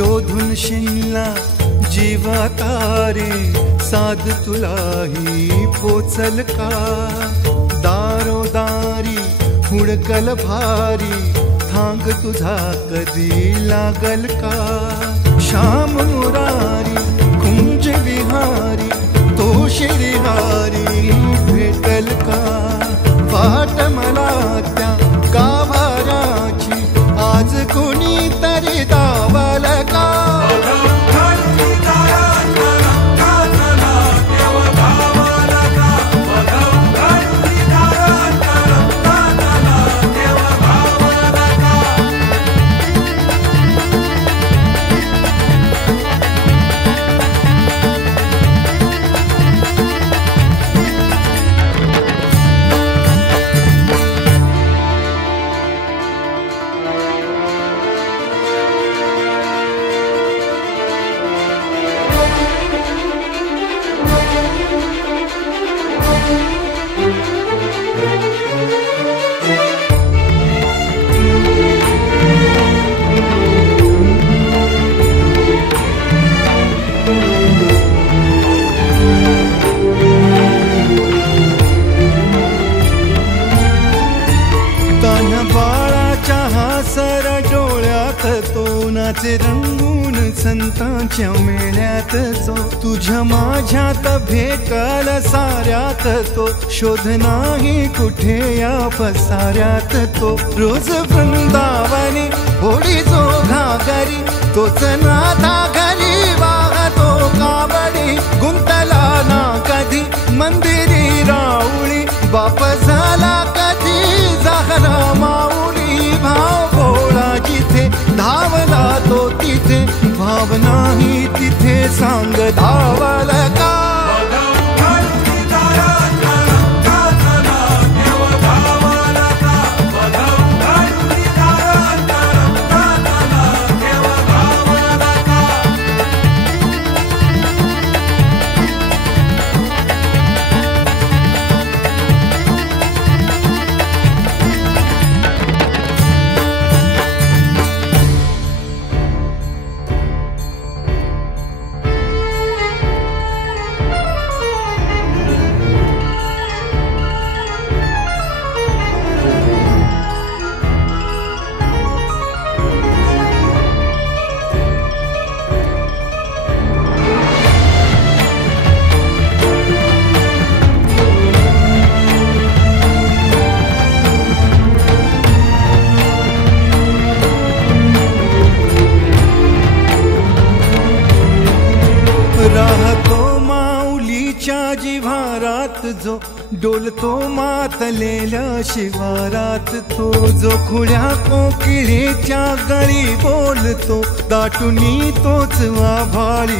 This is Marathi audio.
शोधून शिनला जीवा तारे साध तुलाही पोचल का दारोदारी हुडकल भारी थांग तुझा कधी लागल का श्याम मुरारी कुंज विहारी तो शिरिहारी भेटल का वाट मला त्या गाभाराची आज कुणी तरी दावल का तोनाचे रंगून संतांच्या मेळ्यात जो तुझ्या माझ्यात भेटल साऱ्यात तो शोध नाही कुठे या पसाऱ्यात तो रोज वृंदावनी होडी जो घागरी तोच नाथा घरी वाहतो कावडी गुंतला ना कधी मंदिरी राऊळी बाप झाला कधी झाला माऊली भाव भोळा जिथे धावला तो तिथे भाव नाही तिथे सांग धावल का राहतो माऊलीच्या जिव्हारात जो डोलतो मातलेल्या शिवारात तो जो खुल्या कोकिळेच्या गळी बोलतो दाटुनी तोच आभाळी